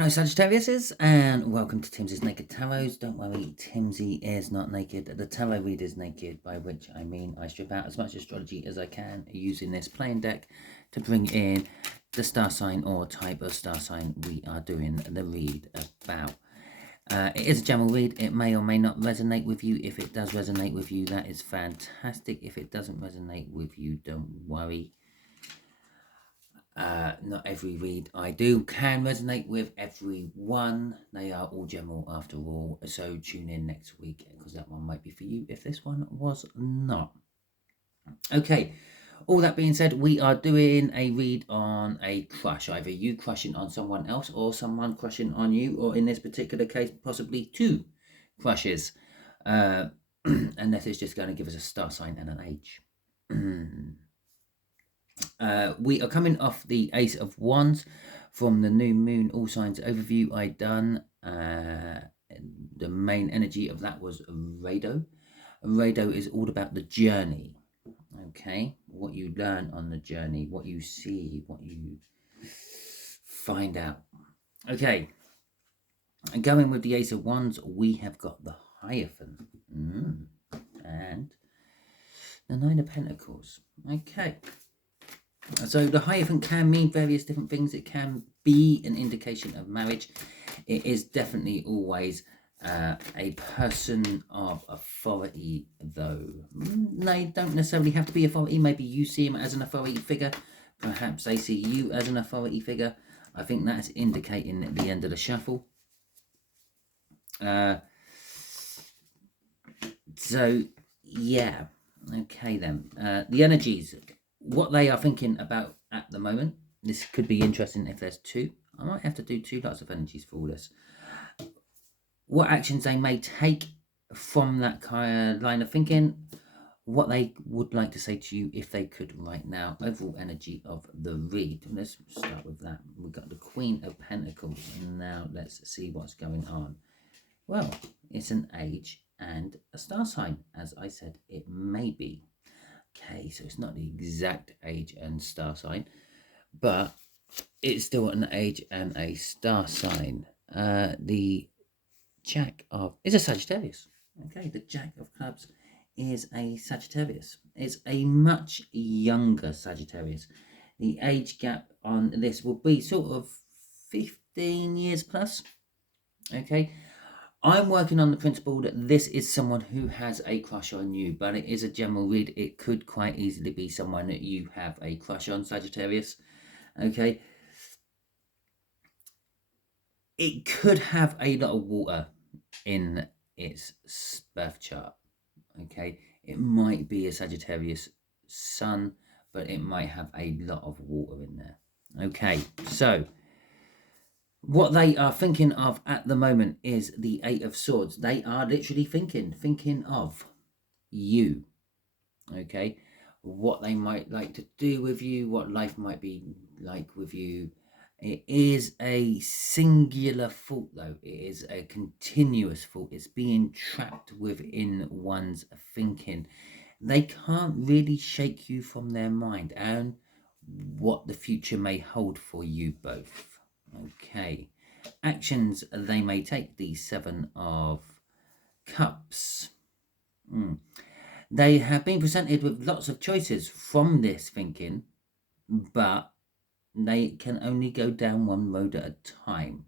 Hello Sagittariuses, and welcome to Timsy's Naked Tarot. Don't worry, Timsy is not naked. The tarot read is naked, by which I mean I strip out as much astrology as I can using this plain deck to bring in the star sign or type of star sign we are doing the read about. It is a general read. It may or may not resonate with you. If it does resonate with you, that is fantastic. If it doesn't resonate with you, don't worry. Not every read I do can resonate with everyone. They are all general after all. So tune in next week because that one might be for you if this one was not. Okay, all that being said, we are doing a read on a crush. Either you crushing on someone else or someone crushing on you, or in this particular case, possibly two crushes. And this is just going to give us a star sign and an age. We are coming off the Ace of Wands from the New Moon All Signs overview I done. The main energy of that was Rado. Rado is all about the journey. Okay, what you learn on the journey, what you see, what you find out. Okay, and going with the Ace of Wands, we have got the Hierophant and the Nine of Pentacles. Okay. So the Hierophant can mean various different things. It can be an indication of marriage. It is definitely always a person of authority, though. They don't necessarily have to be authority. Maybe you see him as an authority figure. Perhaps they see you as an authority figure. I think that's indicating at the end of the shuffle. So, yeah. Okay, then. The energies, what they are thinking about at the moment. This could be interesting if there's two. I might have to do two lots of energies for all this. What actions they may take from that kind of line of thinking. What they would like to say to you if they could right now. Overall energy of the read. Let's start with that. We've got the Queen of Pentacles. Now let's see what's going on. Well, it's an age and a star sign. As I said, it may be. Okay, so it's not the exact age and star sign, but it's still an age and a star sign. The Jack of is a Sagittarius. Okay, the Jack of Clubs is a Sagittarius. It's a much younger Sagittarius. The age gap on this will be sort of 15 years plus. Okay. I'm working on the principle that this is someone who has a crush on you, but it is a general read. It could quite easily be someone that you have a crush on, Sagittarius. Okay. It could have a lot of water in its birth chart. Okay. It might be a Sagittarius sun, but it might have a lot of water in there. Okay. So what they are thinking of at the moment is the Eight of Swords. They are literally thinking of you. Okay. What they might like to do with you, what life might be like with you. It is a singular thought, though. It is a continuous thought. It's being trapped within one's thinking. They can't really shake you from their mind and what the future may hold for you both. Okay, actions they may take, the Seven of Cups. They have been presented with lots of choices from this thinking, but they can only go down one road at a time.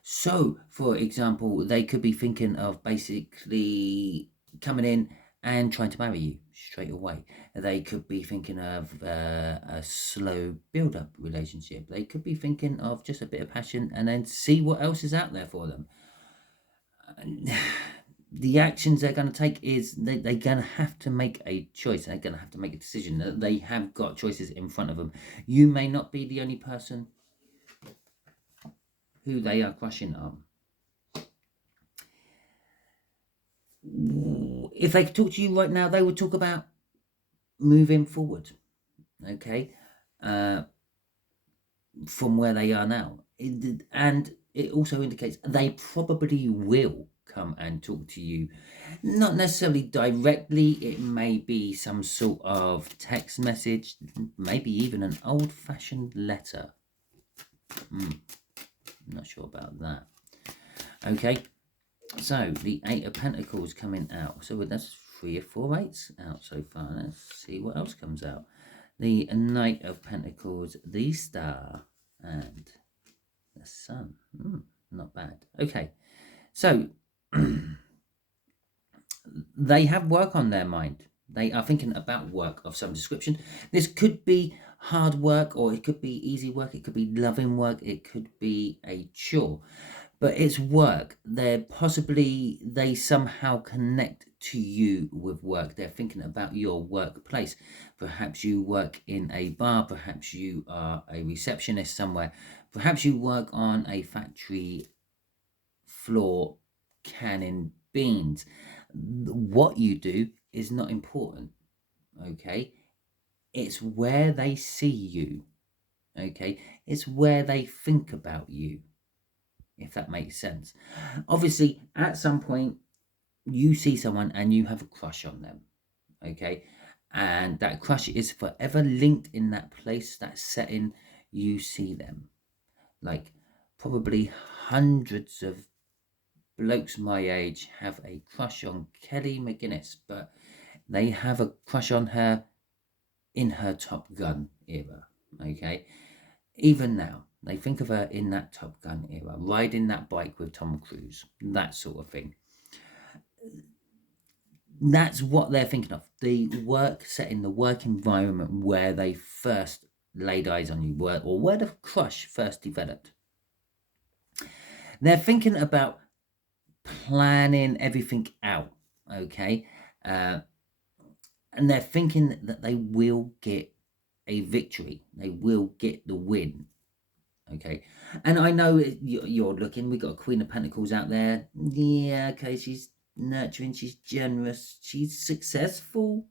So, for example, they could be thinking of basically coming in and trying to marry you straight away. They could be thinking of a slow build-up relationship. They could be thinking of just a bit of passion and then see what else is out there for them. The actions they're going to take is they're going to have to make a choice. They're going to have to make a decision. They have got choices in front of them. You may not be the only person who they are crushing on. If they could talk to you right now, they would talk about moving forward, okay, from where they are now. And it also indicates they probably will come and talk to you. Not necessarily directly. It may be some sort of text message, maybe even an old-fashioned letter. I'm not sure about that. Okay, so the Eight of Pentacles coming out. So that's 3 or 4 eights out so far. Let's see what else comes out. The Knight of Pentacles, the Star, and the Sun. Not bad. Okay, so they have work on their mind. They are thinking about work of some description. This could be hard work, or it could be easy work. It could be loving work. It could be a chore. But it's work. They somehow connect to you with work. They're thinking about your workplace. Perhaps you work in a bar. Perhaps you are a receptionist somewhere. Perhaps you work on a factory floor canning beans. What you do is not important, okay? It's where they see you, okay? It's where they think about you, if that makes sense. Obviously, at some point, you see someone and you have a crush on them, okay? And that crush is forever linked in that place, that setting. You see them. Like, probably hundreds of blokes my age have a crush on Kelly McGuinness, but they have a crush on her in her Top Gun era, okay? Even now, they think of her in that Top Gun era, riding that bike with Tom Cruise, that sort of thing. That's what they're thinking of. The work setting, the work environment where they first laid eyes on you, or where the crush first developed. They're thinking about planning everything out, okay? And they're thinking that they will get a victory. They will get the win, okay? And I know you're looking, we've got a Queen of Pentacles out there. Yeah, okay, she's nurturing, she's generous, she's successful,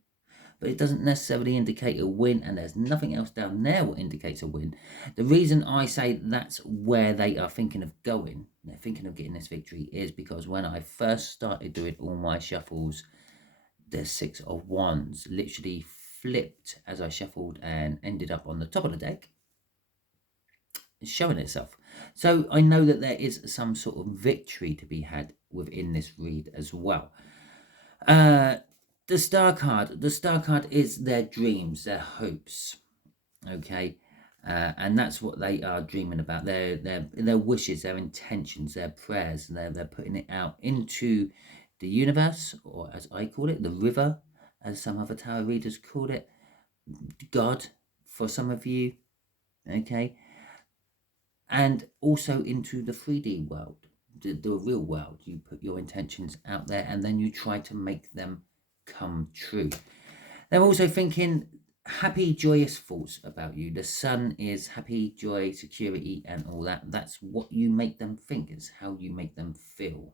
but it doesn't necessarily indicate a win, and there's nothing else down there what indicates a win. The reason I say that's where they are thinking of going, they're thinking of getting this victory, is because when I first started doing all my shuffles, the Six of Wands literally flipped as I shuffled and ended up on the top of the deck, showing itself. So I know that there is some sort of victory to be had within this read as well. The Star card is their dreams, their hopes, okay? And that's what they are dreaming about, their wishes, their intentions, their prayers. They're putting it out into the universe, or as I call it, the river, as some other tarot readers call it, God for some of you, okay? And also into the 3D world, the real world. You put your intentions out there and then you try to make them come true. They're also thinking happy, joyous thoughts about you. The Sun is happy, joy, security, and all that. That's what you make them think. It's how you make them feel.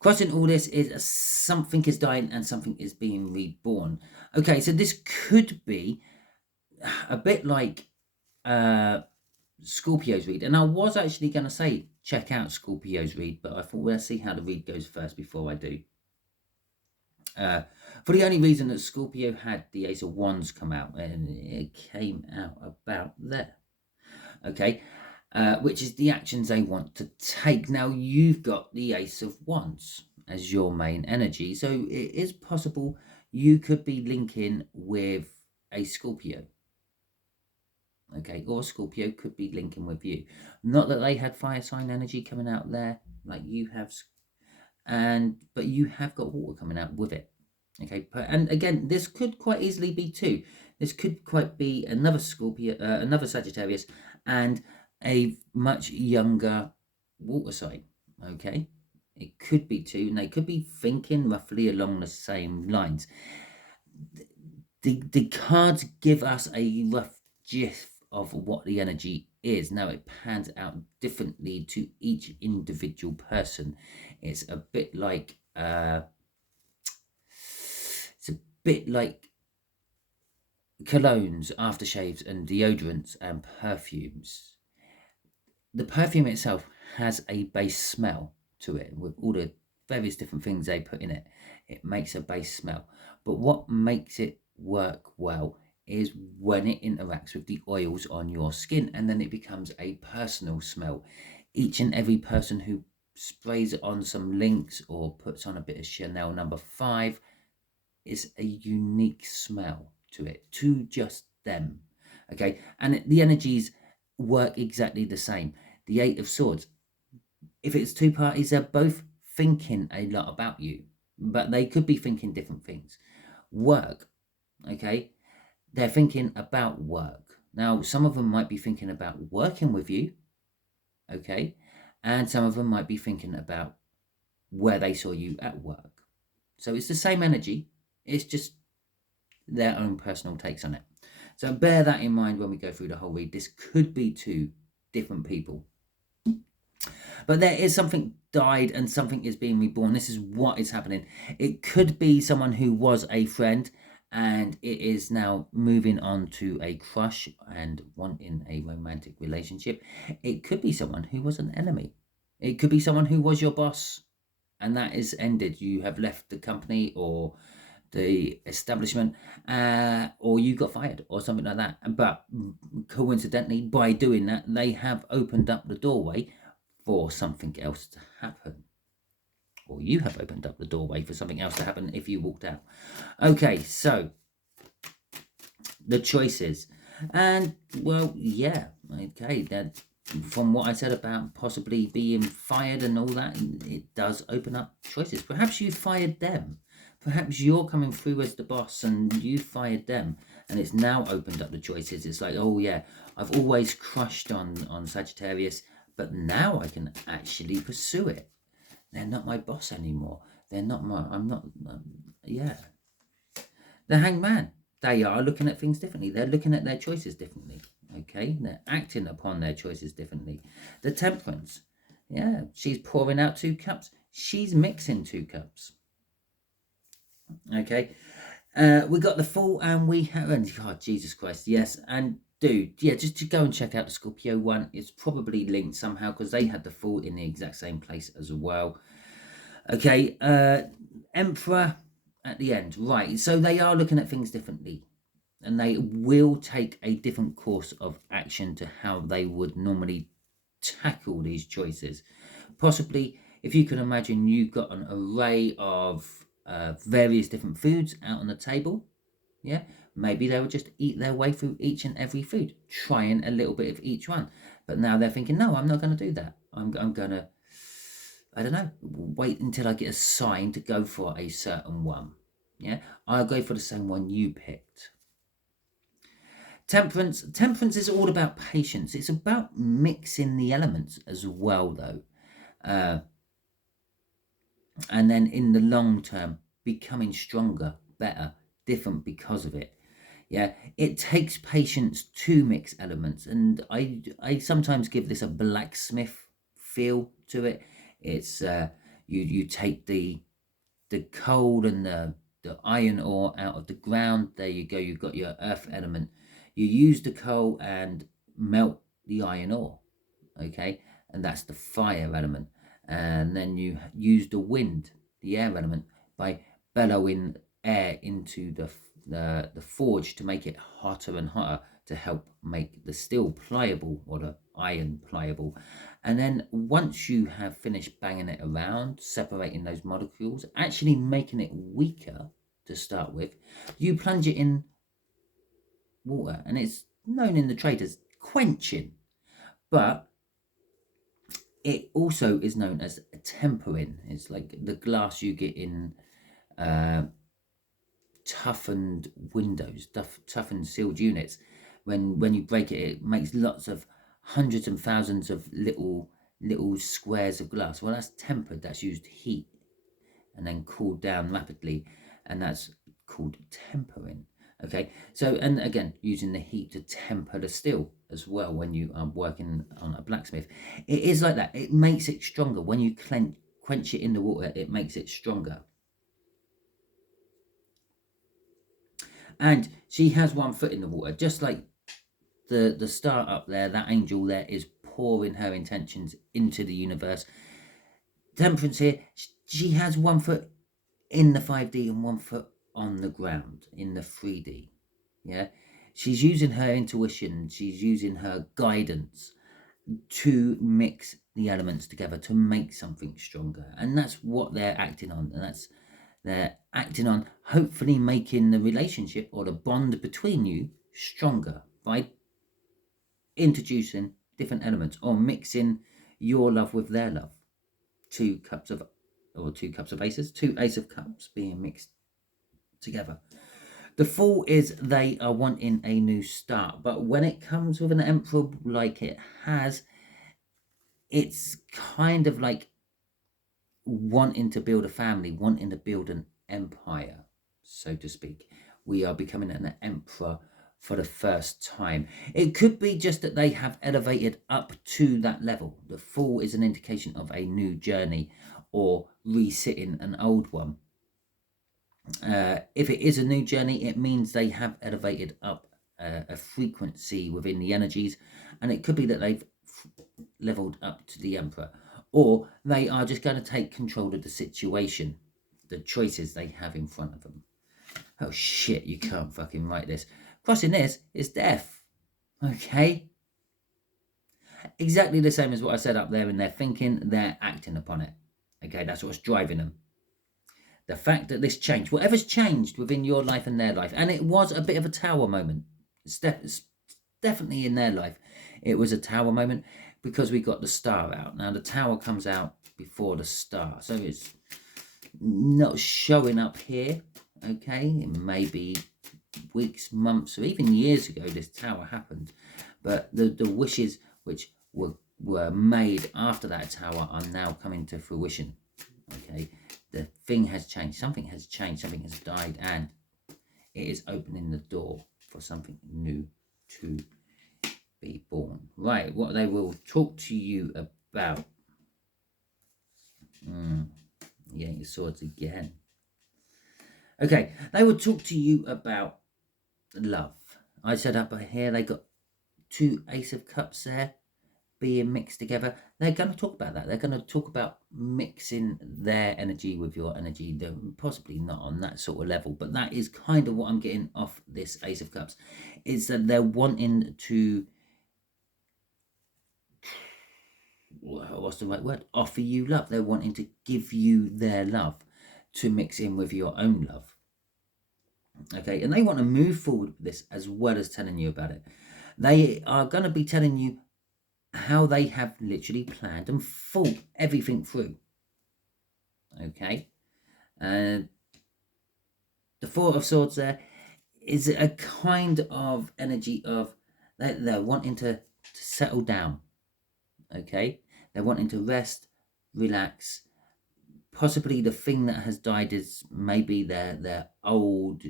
Crossing all this is something is dying and something is being reborn. Okay, so this could be a bit like Scorpio's read. And I was actually going to say check out Scorpio's read, but I thought, well, let's see how the read goes first before I do. For the only reason that Scorpio had the Ace of Wands come out, and it came out about there. Okay, which is the actions they want to take. Now, you've got the Ace of Wands as your main energy, so it is possible you could be linking with a Scorpio. Okay, or Scorpio could be linking with you. Not that they had fire sign energy coming out there like you have, but you have got water coming out with it. Okay, and again, this could quite easily be two. This could quite be another Scorpio, another Sagittarius, and a much younger water sign. Okay, it could be two, and they could be thinking roughly along the same lines. The cards give us a rough gist of what the energy is. Now, it pans out differently to each individual person. It's a bit like colognes, aftershaves, and deodorants and perfumes. The perfume itself has a base smell to it with all the various different things they put in it. It makes a base smell. But what makes it work well is when it interacts with the oils on your skin, and then it becomes a personal smell. Each and every person who sprays it on some Lynx or puts on a bit of Chanel No. 5 is a unique smell to it, to just them. Okay, and the energies work exactly the same. The Eight of Swords, if it's two parties, they're both thinking a lot about you, but they could be thinking different things. Work, okay, they're thinking about work. Now, some of them might be thinking about working with you, okay, and some of them might be thinking about where they saw you at work. So it's the same energy, it's just their own personal takes on it. So bear that in mind when we go through the whole read. This could be two different people. But there is something died and something is being reborn. This is what is happening. It could be someone who was a friend and it is now moving on to a crush and wanting a romantic relationship. It could be someone who was an enemy. It could be someone who was your boss and that is ended. You have left the company or the establishment, or you got fired or something like that. But coincidentally, by doing that, they have opened up the doorway for something else to happen. Or you have opened up the doorway for something else to happen if you walked out. Okay, so the choices. And, well, yeah, okay, that from what I said about possibly being fired and all that, it does open up choices. Perhaps you fired them. Perhaps you're coming through as the boss and you fired them and it's now opened up the choices. It's like, oh yeah, I've always crushed on Sagittarius, but now I can actually pursue it. They're not my boss anymore. They're not my, I'm not, yeah. The Hangman, they are looking at things differently. They're looking at their choices differently, okay? They're acting upon their choices differently. The Temperance, yeah, she's pouring out 2 cups. She's mixing 2 cups. Okay, we got the Fool and we have, and God, Jesus Christ, yes, and dude, yeah, just to go and check out the Scorpio one. It's probably linked somehow because they had the Fool in the exact same place as well. Okay, Emperor at the end, right? So they are looking at things differently, and they will take a different course of action to how they would normally tackle these choices. Possibly, if you can imagine, you've got an array of various different foods out on the table. Yeah, maybe they would just eat their way through each and every food, trying a little bit of each one. But now they're thinking, no, I'm not going to do that. I'm going to, I don't know, wait until I get a sign to go for a certain one. Yeah, I'll go for the same one you picked. Temperance is all about patience. It's about mixing the elements as well, though. And then in the long term, becoming stronger, better, different because of it. Yeah, it takes patience to mix elements, and I sometimes give this a blacksmith feel to it. It's you take the coal and the iron ore out of the ground. There you go. You've got your earth element. You use the coal and melt the iron ore. Okay, and that's the fire element. And then you use the wind, the air element, by bellowing air into the forge to make it hotter and hotter to help make the steel pliable or the iron pliable. And then once you have finished banging it around, separating those molecules, actually making it weaker to start with, you plunge it in water, and it's known in the trade as quenching. But it also is known as tempering. It's like the glass you get in toughened windows, toughened sealed units. When you break it, it makes lots of hundreds and thousands of little squares of glass. Well, that's tempered. That's used heat and then cooled down rapidly, and that's called tempering. Okay, so, and again, using the heat to temper the steel as well when you are working on a blacksmith. It is like that. It makes it stronger. When you quench it in the water, it makes it stronger. And she has one foot in the water, just like the star up there, that angel there is pouring her intentions into the universe. Temperance here, she has one foot in the 5D and one foot on the ground in the 3D. Yeah, She's using her intuition, she's using her guidance to mix the elements together to make something stronger. And that's what they're acting on. And they're acting on hopefully making the relationship or the bond between you stronger by introducing different elements or mixing your love with their love. Two cups of aces, two ace of cups being mixed together. The Fool is they are wanting a new start, but when it comes with an Emperor like it has, it's kind of like wanting to build a family, wanting to build an empire, so to speak. We are becoming an emperor for the first time. It could be just that they have elevated up to that level. The Fool is an indication of a new journey or resitting an old one. If it is a new journey, it means they have elevated up a frequency within the energies, and it could be that they've leveled up to the Emperor, or they are just going to take control of the situation, the choices they have in front of them. Oh shit, you can't fucking write this. Crossing this is death. Okay? Exactly the same as what I said up there in their thinking, they're acting upon it. Okay, that's what's driving them. The fact that this changed, whatever's changed within your life and their life, and it was a bit of a tower moment. It's definitely in their life. It was a tower moment because we got the star out. Now the tower comes out before the star, so it's not showing up here. Okay, it may be weeks, months, or even years ago this tower happened, but the wishes which were made after that tower are now coming to fruition. Okay, the thing has changed, something has changed, something has died, and it is opening the door for something new to be born. Right, what they will talk to you about. Yeah, your swords again. Okay, they will talk to you about love. I said up here they got two ace of cups there being mixed together. They're going to talk about that. They're going to talk about mixing their energy with your energy. They're possibly not on that sort of level, but that is kind of what I'm getting off this ace of cups, is that they're wanting to, what's the right word, offer you love. They're wanting to give you their love to mix in with your own love. Okay, and they want to move forward with this as well as telling you about it. They are going to be telling you how they have literally planned and thought everything through. Okay, and the Four of Swords there is a kind of energy of they're wanting to settle down. Okay, they're wanting to rest, relax. Possibly the thing that has died is maybe their old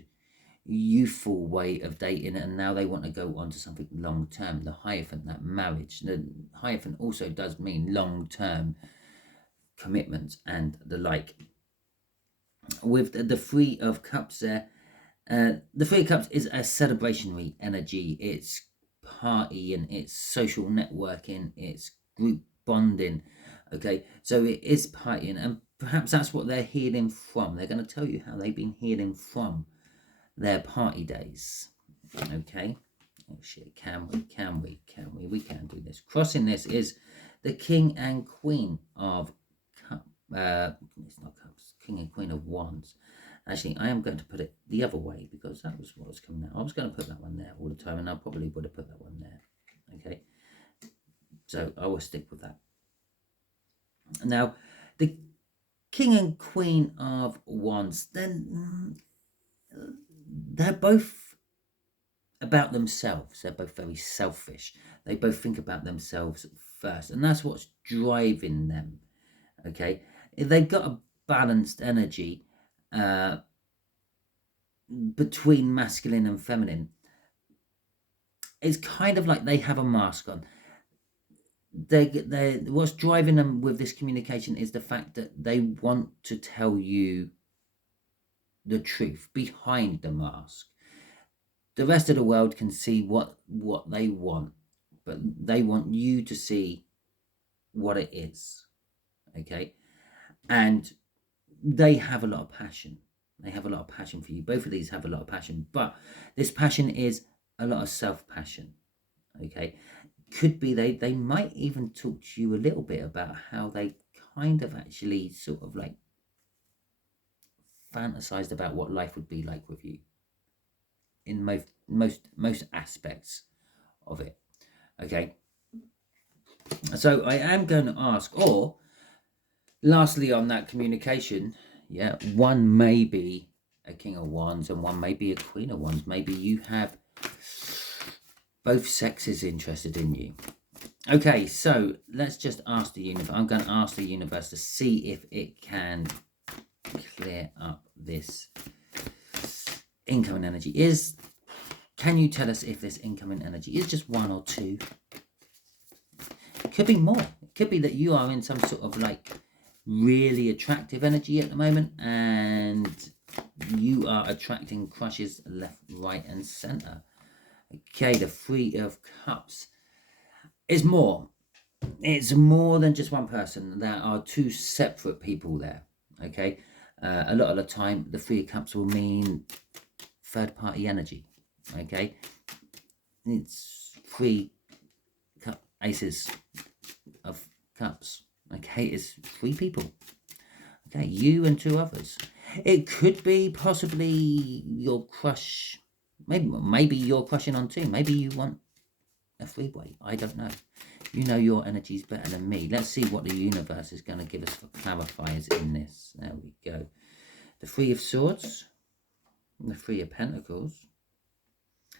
youthful way of dating, and now they want to go on to something long term. The Hierophant, that marriage. The Hierophant also does mean long term commitments and the like. With the Three of Cups there, the Three of Cups is a celebrationary energy. It's partying, it's social networking, it's group bonding. Okay, so it is partying, and perhaps that's what they're healing from. They're going to tell you how they've been healing from their party days. Okay, oh shit, can we can do this. Crossing this is the King and Queen of Cups. It's not Cups, King and Queen of Wands. Actually, I am going to put it the other way because that was what was coming out. I was going to put that one there all the time, and I probably would have put that one there. Okay, so I will stick with that. Now, the King and Queen of Wands, then they're both about themselves. They're both very selfish. They both think about themselves first, and that's what's driving them. Okay, they've got a balanced energy between masculine and feminine. It's kind of like they have a mask on. They what's driving them with this communication is the fact that they want to tell you the truth behind the mask. The rest of the world can see what they want, but they want you to see what it is. Okay, and they have a lot of passion. They have a lot of passion for you. Both of these have a lot of passion, but this passion is a lot of self-passion. Okay, could be they might even talk to you a little bit about how they kind of actually sort of like fantasized about what life would be like with you in most aspects of it. Okay, so I am going to ask, or lastly on that communication, yeah, one may be a King of Wands and one may be a Queen of Wands. Maybe you have both sexes interested in you. Okay, so let's just ask the universe. I'm going to ask the universe to see if it can clear up this incoming energy. Can you tell us if this incoming energy is just one or two? It could be more. It could be that you are in some sort of like really attractive energy at the moment and you are attracting crushes left, right and center. Okay, the Three of Cups is more. It's more than just one person. There are two separate people there. Okay, a lot of the time the Three of Cups will mean third party energy. Okay, it's three aces of cups. Okay, it's three people. Okay, you and two others. It could be possibly your crush. Maybe you're crushing on two. Maybe you want a three-way. I don't know. You know your energy's better than me. Let's see what the universe is going to give us for clarifiers in this. There we go. The Three of Swords. The Three of Pentacles.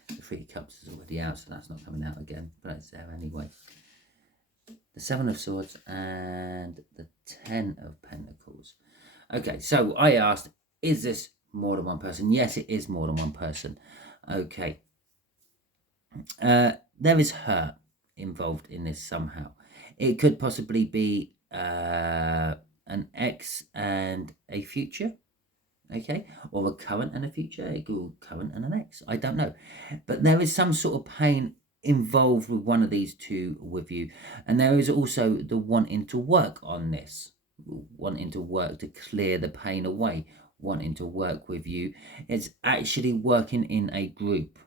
The Three of Cups is already out, so that's not coming out again. But it's there anyway. The Seven of Swords and the Ten of Pentacles. Okay, so I asked, is this more than one person? Yes, it is more than one person. Okay. There is hurt involved in this somehow. It could possibly be an ex and a future. Okay, or a current and a future. It could be current and an ex. I don't know. But there is some sort of pain involved with one of these two with you. And there is also the wanting to work on this. Wanting to work to clear the pain away. Wanting to work with you. It's actually working in a group.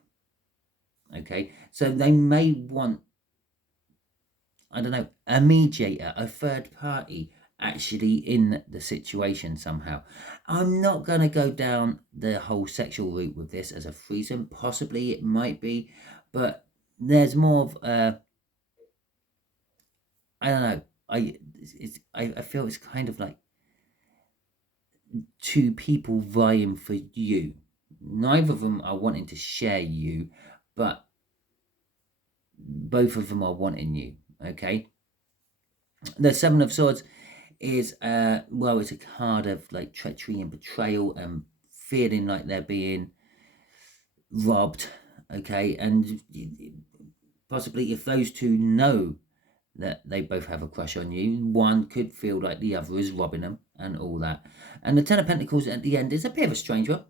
Okay, so they may want, I don't know, a mediator, a third party actually in the situation somehow. I'm not going to go down the whole sexual route with this as a threesome. Possibly it might be, but there's more of I don't know. I feel it's kind of like two people vying for you. Neither of them are wanting to share you, but both of them are wanting you. Okay. The Seven of Swords is well, it's a card of like treachery and betrayal and feeling like they're being robbed. Okay, and possibly if those two know that they both have a crush on you, one could feel like the other is robbing them and all that. And the Ten of Pentacles at the end is a bit of a strange one.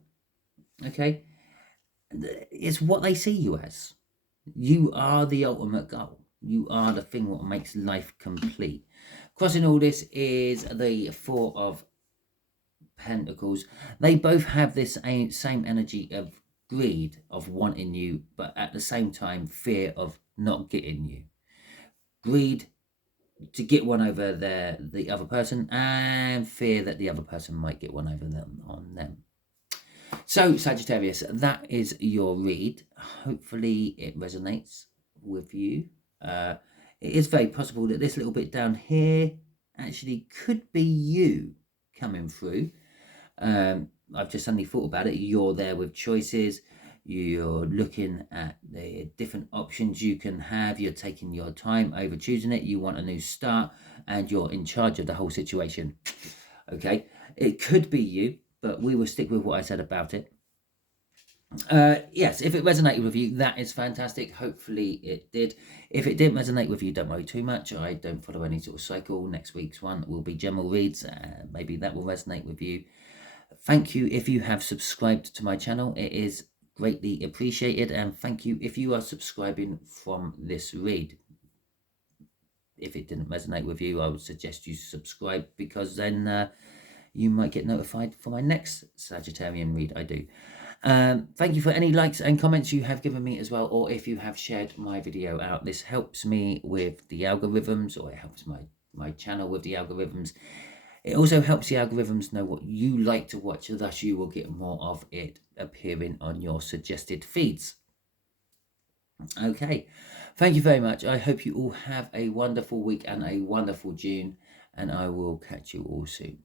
Okay, it's what they see you as. You are the ultimate goal. You are the thing what makes life complete. Crossing all this is the Four of Pentacles. They both have this same energy of greed, of wanting you, but at the same time fear of not getting you. Greed to get one over the other person, and fear that the other person might get one over them on them. So Sagittarius, that is your read. Hopefully it resonates with you. It is very possible that this little bit down here actually could be you coming through. I've just suddenly thought about it. You're there with choices. You're looking at the different options you can have. You're taking your time over choosing it. You want a new start and you're in charge of the whole situation. Okay, it could be you, but we will stick with what I said about it. Yes, if it resonated with you, that is fantastic. Hopefully it did. If it didn't resonate with you, don't worry too much. I don't follow any sort of cycle. Next week's one will be general reads. Maybe that will resonate with you. Thank you if you have subscribed to my channel. It is greatly appreciated. And thank you if you are subscribing from this read. If it didn't resonate with you, I would suggest you subscribe, because then you might get notified for my next Sagittarian read I do. Thank you for any likes and comments you have given me as well, or if you have shared my video out. This helps me with the algorithms, or it helps my channel with the algorithms. It also helps the algorithms know what you like to watch, thus you will get more of it appearing on your suggested feeds. Okay, thank you very much. I hope you all have a wonderful week and a wonderful June, and I will catch you all soon.